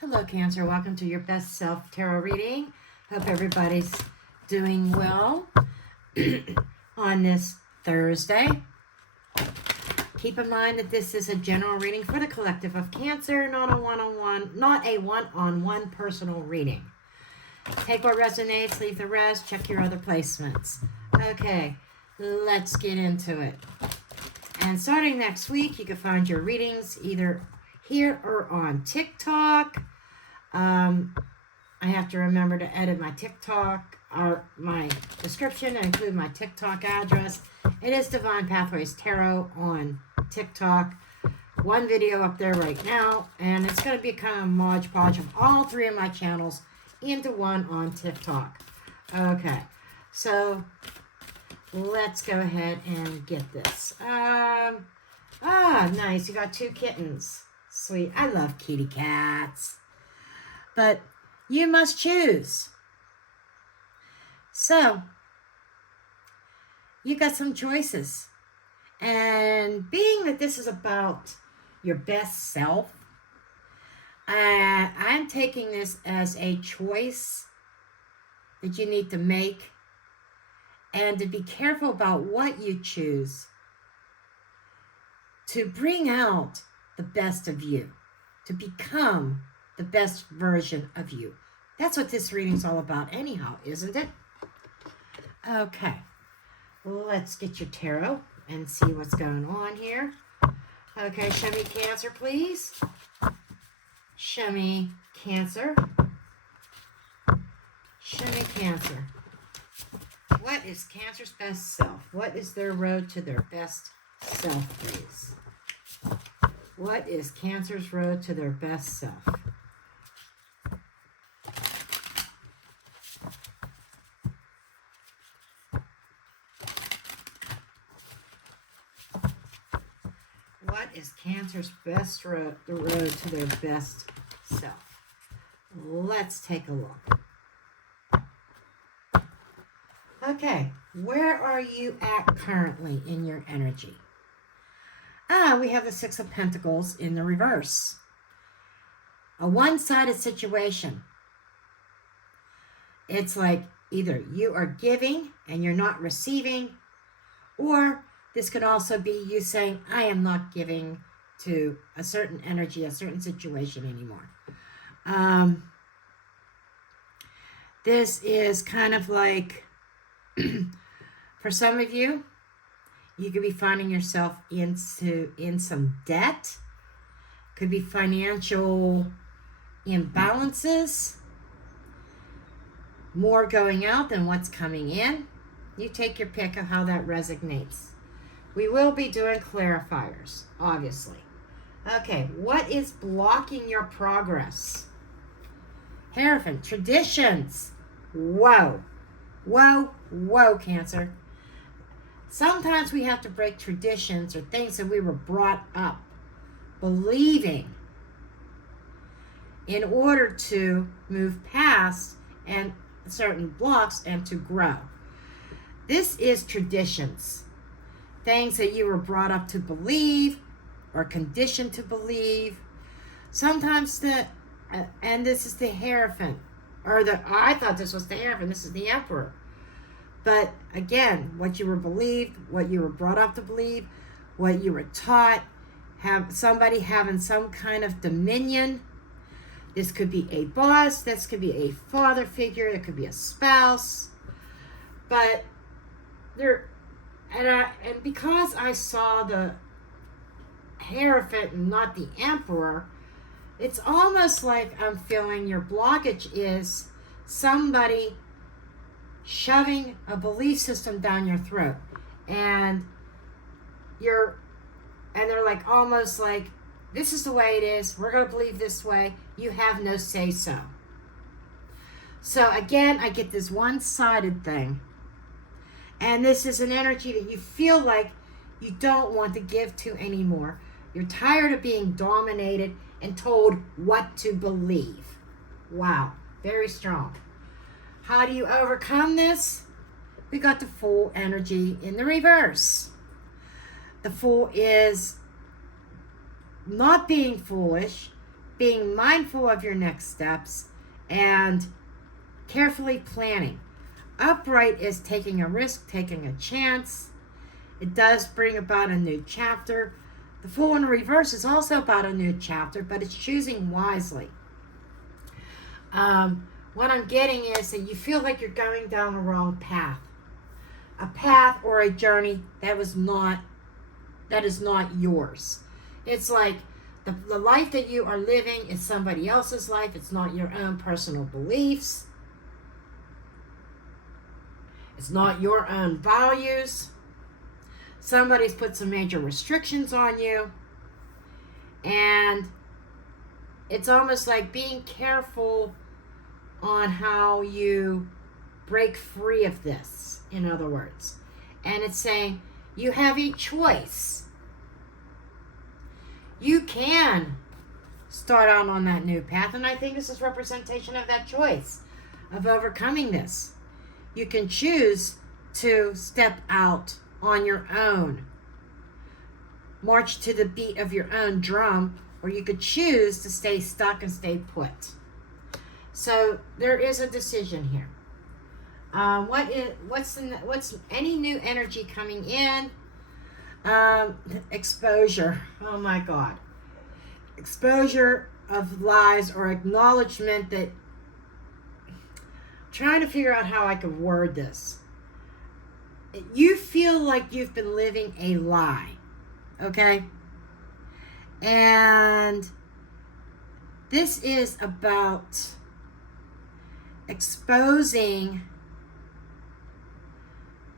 Hello, Cancer. Welcome to your best self tarot reading. Hope everybody's doing well on this Thursday. Keep in mind that this is a general reading for the collective of Cancer, not a one-on-one personal reading. Take what resonates, leave the rest, check your other placements. Okay, let's get into it. And starting next week, you can find your readings either here or on TikTok. I have to remember to edit my TikTok or my description and include my TikTok address. It is Divine Pathways Tarot on TikTok. One video up there right now, and it's going to be kind of a modge podge of all three of my channels into one on TikTok. Okay, so let's go ahead and get this. Nice. You got two kittens. Sweet. I love kitty cats. But you must choose. So, you got some choices. And being that this is about your best self, I'm taking this as a choice that you need to make and to be careful about what you choose to bring out the best of you, to become the best version of you. That's what this reading's all about anyhow, isn't it? Okay, let's get your tarot and see what's going on here. Okay, show me Cancer, please. Show me Cancer. Show me Cancer. What is Cancer's best self? What is their road to their best self, please? What is Cancer's road to their best self? What is Cancer's best road, the road to their best self? Let's take a look. Okay, where are you at currently in your energy? We have the Six of Pentacles in the reverse. A one-sided situation. It's like either you are giving and you're not receiving, or this could also be you saying, I am not giving to a certain energy, a certain situation anymore. This is kind of like, for some of you, you could be finding yourself in some debt. Could be financial imbalances. More going out than what's coming in. You take your pick of how that resonates. We will be doing clarifiers, obviously. Okay, what is blocking your progress? Hierophant, traditions. Whoa. Whoa, whoa, Cancer. Sometimes we have to break traditions or things that we were brought up believing in order to move past and certain blocks and to grow. This is traditions. Things that you were brought up to believe or conditioned to believe. Sometimes and this is the Hierophant. I thought this was the Hierophant. This is the Emperor. But again, what you were believed, what you were brought up to believe, what you were taught, have somebody having some kind of dominion. This could be a boss. This could be a father figure. It could be a spouse. But and because I saw the Hierophant and not the Emperor, it's almost like I'm feeling your blockage is somebody shoving a belief system down your throat, and they're like almost like, this is the way it is, we're going to believe this way, you have no say so. So again, I get this one-sided thing, and this is an energy that you feel like you don't want to give to anymore. You're tired of being dominated and told what to believe. Wow, very strong. How do you overcome this? We got the Fool energy in the reverse. The Fool is not being foolish, being mindful of your next steps and carefully planning. Upright is taking a risk, taking a chance. It does bring about a new chapter. The Fool in reverse is also about a new chapter, but it's choosing wisely. What I'm getting is that you feel like you're going down the wrong path. A path or a journey that is not yours. It's like the life that you are living is somebody else's life. It's not your own personal beliefs. It's not your own values. Somebody's put some major restrictions on you. And it's almost like being careful on how you break free of this, in other words. And it's saying you have a choice. You can start out on that new path, and I think this is representation of that choice, of overcoming this. You can choose to step out on your own, march to the beat of your own drum, or you could choose to stay stuck and stay put. So there is a decision here. What's any new energy coming in? Exposure. Oh my God. Exposure of lies or acknowledgement that, trying to figure out how I could word this. You feel like you've been living a lie. Okay? And this is about exposing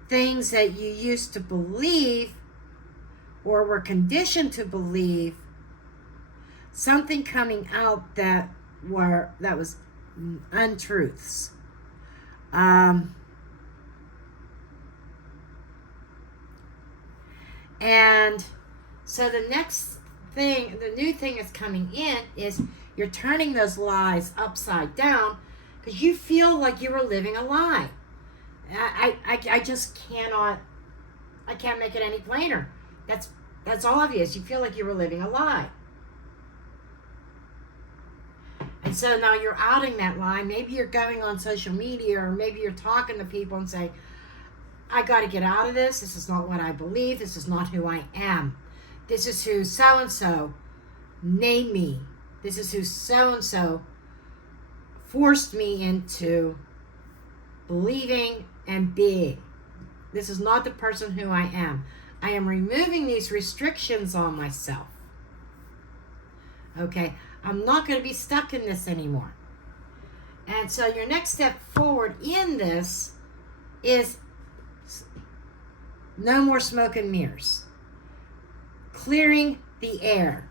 things that you used to believe or were conditioned to believe, something coming out that was untruths. And so the next thing, the new thing that's coming in is you're turning those lies upside down because you feel like you were living a lie. I just cannot, I can't make it any plainer. That's obvious. You feel like you were living a lie. And so now you're outing that lie. Maybe you're going on social media, or maybe you're talking to people and saying, I got to get out of this. This is not what I believe. This is not who I am. This is who so-and-so made me. This is who so-and-so forced me into believing and being. This is not the person who I am. I am removing these restrictions on myself. Okay? I'm not going to be stuck in this anymore. And so your next step forward in this is no more smoke and mirrors. Clearing the air.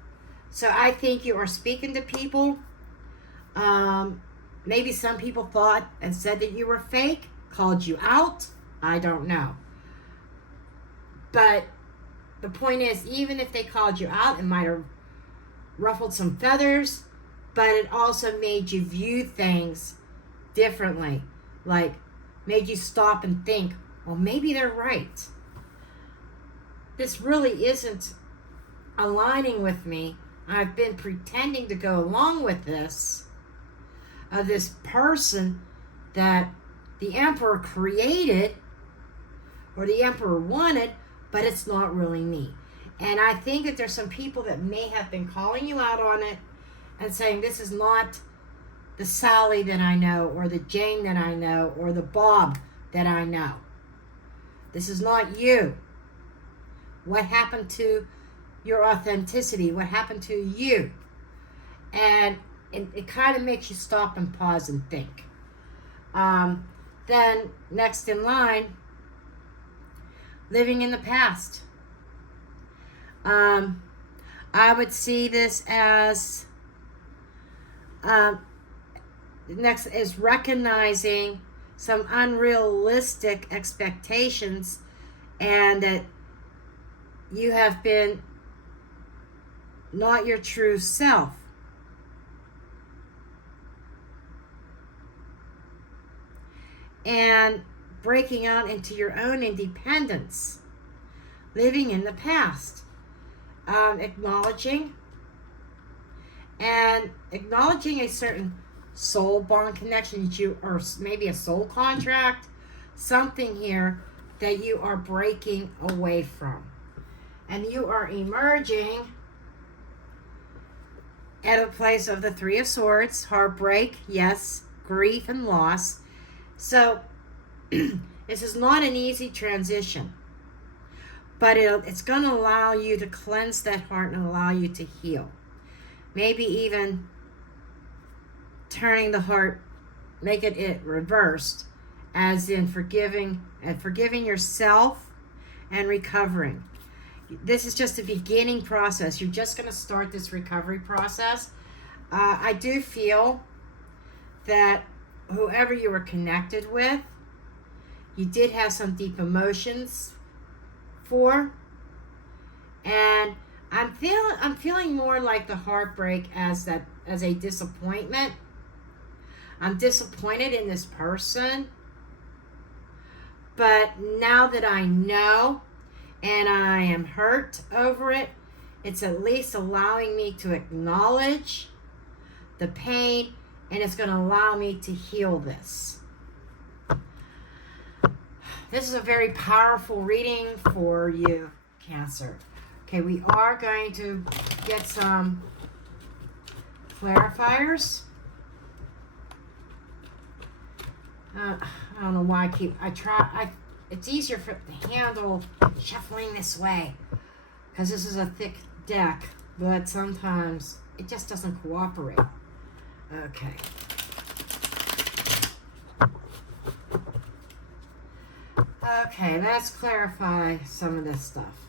So I think you are speaking to people. Maybe some people thought and said that you were fake, called you out. I don't know. But the point is, even if they called you out, it might have ruffled some feathers, but it also made you view things differently. Like, made you stop and think, well, maybe they're right. This really isn't aligning with me. I've been pretending to go along with this person that the emperor created or the emperor wanted, but it's not really me. And I think that there's some people that may have been calling you out on it and saying, this is not the Sally that I know, or the Jane that I know, or the Bob that I know. This is not you. What happened to your authenticity? What happened to you? And it kind of makes you stop and pause and think. Then, next in line, living in the past. I would see this as next is recognizing some unrealistic expectations, and that you have been not your true self. And breaking out into your own independence, living in the past, acknowledging and acknowledging a certain soul bond connection that you, or maybe a soul contract, something here that you are breaking away from. And you are emerging at a place of the Three of Swords, heartbreak, yes, grief and loss. So this is not an easy transition, but it's going to allow you to cleanse that heart and allow you to heal. Maybe even turning the heart, make it reversed, as in forgiving yourself and recovering. This is just a beginning process. You're just going to start this recovery process. I do feel that whoever you were connected with, you did have some deep emotions for, and I'm feeling more like the heartbreak as a disappointment. I'm disappointed in this person, but now that I know and I am hurt over it, it's at least allowing me to acknowledge the pain, and it's going to allow me to heal this. This is a very powerful reading for you, Cancer. Okay, we are going to get some clarifiers. I don't know why it's easier to handle shuffling this way because this is a thick deck, but sometimes it just doesn't cooperate. Okay. Okay, let's clarify some of this stuff.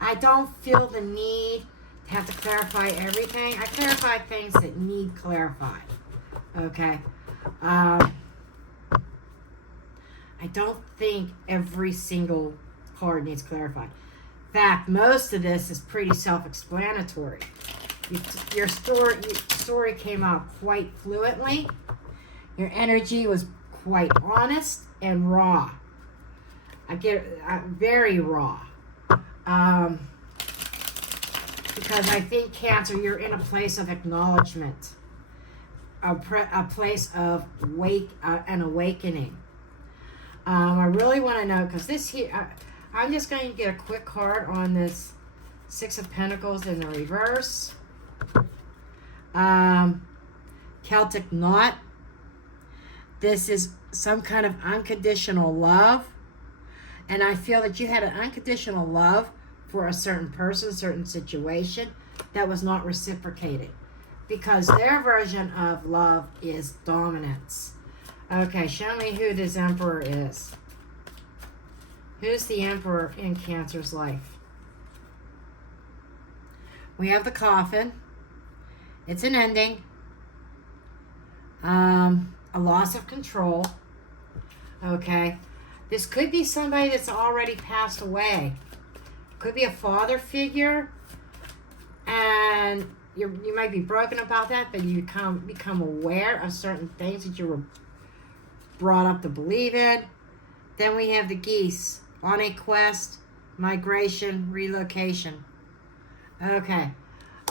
I don't feel the need to have to clarify everything. I clarify things that need clarified. Okay. I don't think every single card needs clarified. In fact, most of this is pretty self-explanatory. Your story came out quite fluently. Your energy was quite honest and raw. I get very raw. Because I think, Cancer, you're in a place of acknowledgement, a place of an awakening. I really want to know, because this here, I'm just going to get a quick card on this Six of Pentacles in the reverse. Celtic knot. This is some kind of unconditional love. And I feel that you had an unconditional love for a certain person, certain situation that was not reciprocated. Because their version of love is dominance. Okay, show me who this Emperor is. Who's the Emperor in Cancer's life? We have the Coffin. It's an ending. A loss of control. Okay. This could be somebody that's already passed away. Could be a father figure. And you might be broken about that, but you become aware of certain things that you were brought up to believe in. Then we have the geese on a quest, migration, relocation. Okay.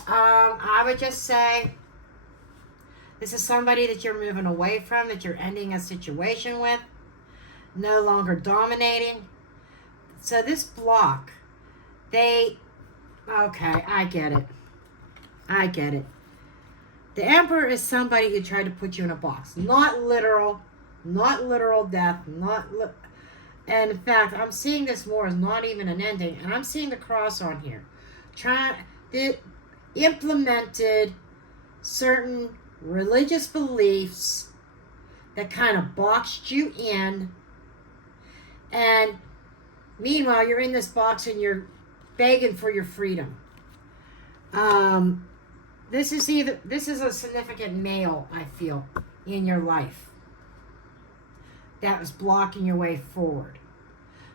I would just say this is somebody that you're moving away from, that you're ending a situation with, no longer dominating. So this block, okay, I get it. The Emperor is somebody who tried to put you in a box. Not literal death, and in fact, I'm seeing this more as not even an ending, and I'm seeing the cross on here. Implemented certain religious beliefs that kind of boxed you in, and meanwhile, you're in this box and you're begging for your freedom. This is a significant male, I feel, in your life that was blocking your way forward.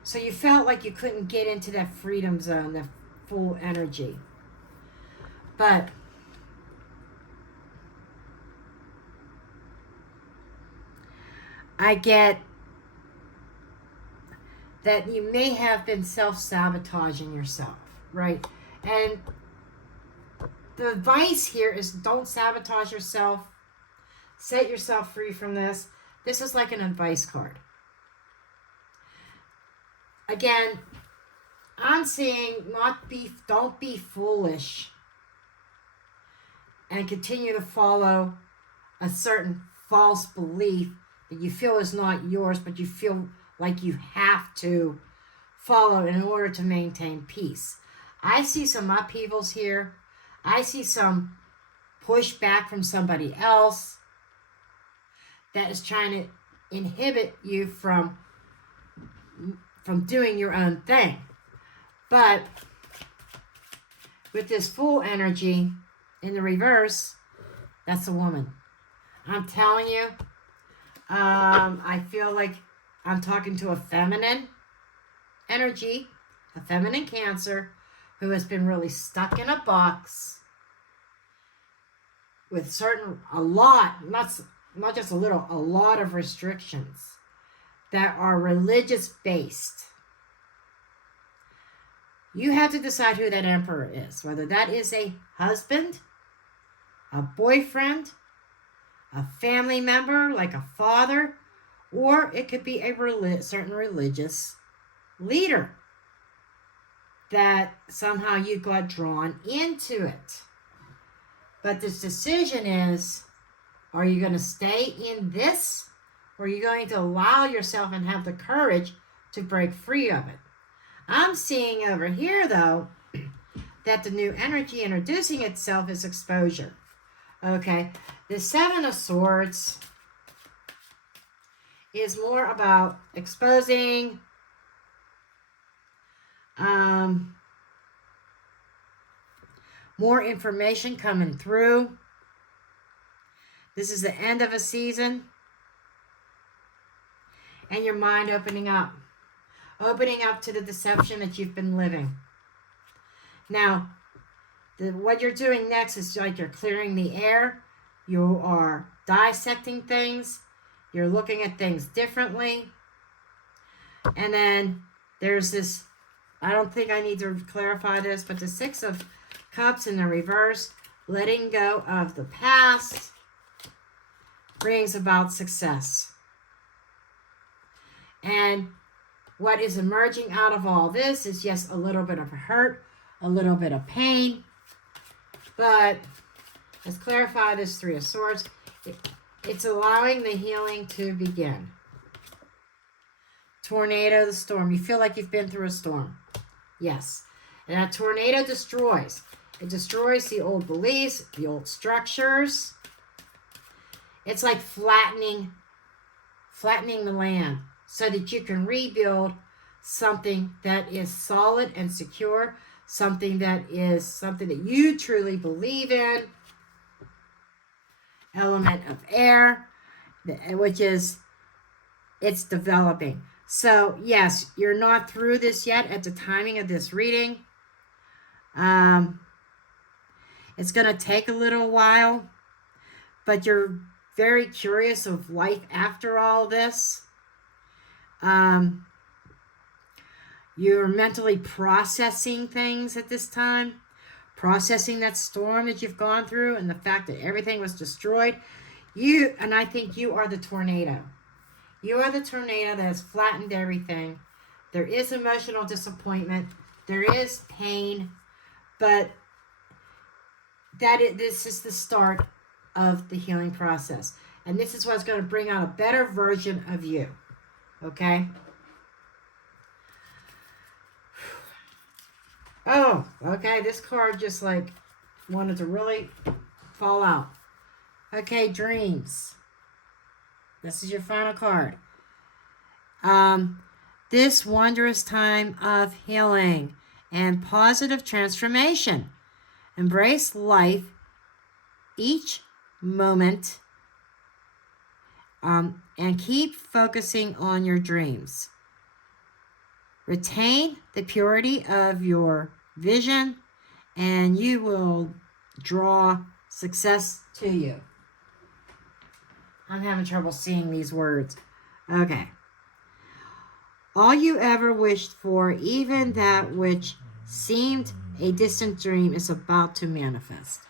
So you felt like you couldn't get into that freedom zone, the full energy. But I get that you may have been self-sabotaging yourself, right? And The advice here is don't sabotage yourself. Set yourself free from this. This is like an advice card. Again, I'm seeing don't be foolish and continue to follow a certain false belief that you feel is not yours, but you feel like you have to follow in order to maintain peace. I see some upheavals here. I see some pushback from somebody else that is trying to inhibit you from doing your own thing. But with this Fool energy in the reverse, that's a woman. I'm telling you, I feel like I'm talking to a feminine energy, a feminine Cancer, who has been really stuck in a box with a lot, not just a little, a lot of restrictions that are religious based. You have to decide who that emperor is, whether that is a husband, a boyfriend, a family member, like a father, or it could be a certain religious leader that somehow you got drawn into it. But this decision is, are you going to stay in this, or are you going to allow yourself and have the courage to break free of it? I'm seeing over here, though, that the new energy introducing itself is exposure. Okay, the Seven of Swords is more about exposing, more information coming through. This is the end of a season, and your mind opening up to the deception that you've been living. Now, what you're doing next is like you're clearing the air. You are dissecting things. You're looking at things differently. And then there's this, I don't think I need to clarify this, but the Six of Cups in the reverse, letting go of the past, brings about success. And what is emerging out of all this is just a little bit of hurt, a little bit of pain. But let's clarify this Three of Swords. It's allowing the healing to begin. Tornado, the storm. You feel like you've been through a storm. Yes. And a tornado destroys. It destroys the old beliefs, the old structures. It's like flattening the land so that you can rebuild something that is solid and secure, something that you truly believe in. Element of air, which is, it's developing. So yes, you're not through this yet at the timing of this reading. It's going to take a little while, but you're very curious of life after all this. You're mentally processing things at this time, processing that storm that you've gone through and the fact that everything was destroyed. And I think you are the tornado. You are the tornado that has flattened everything. There is emotional disappointment. There is pain, but this is the start of the healing process. And this is what's going to bring out a better version of you. Okay? Oh, okay. This card just like wanted to really fall out. Okay, dreams. This is your final card. This wondrous time of healing and positive transformation. Embrace life, each moment, and keep focusing on your dreams. Retain the purity of your vision, and you will draw success to you. I'm having trouble seeing these words. Okay. All you ever wished for, even that which seemed a distant dream, is about to manifest.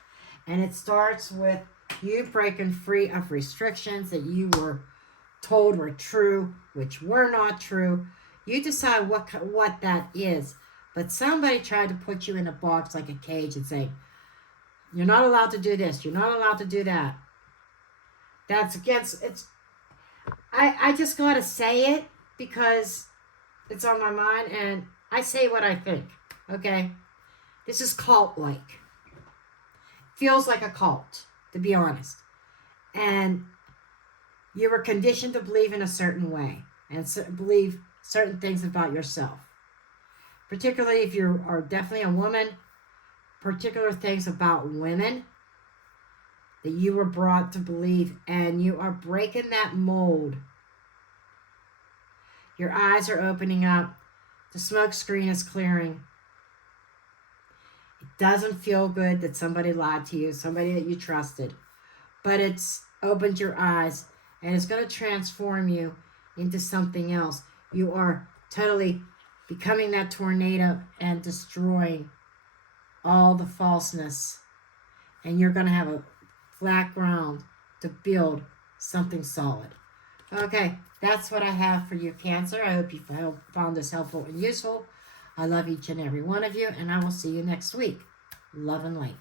And it starts with you breaking free of restrictions that you were told were true, which were not true. You decide what that is. But somebody tried to put you in a box like a cage and say, you're not allowed to do this. You're not allowed to do that. That's against, I just got to say it because it's on my mind and I say what I think. Okay? This is cult-like. Feels like a cult, to be honest. And you were conditioned to believe in a certain way and believe certain things about yourself. Particularly if you are definitely a woman, particular things about women that you were brought to believe, and you are breaking that mold. Your eyes are opening up. The smoke screen is clearing. It doesn't feel good that somebody lied to you, somebody that you trusted, but it's opened your eyes, and it's going to transform you into something else. You are totally becoming that tornado and destroying all the falseness. And you're going to have a flat ground to build something solid. Okay, that's what I have for you, Cancer. I hope you found this helpful and useful. I love each and every one of you, and I will see you next week. Love and light.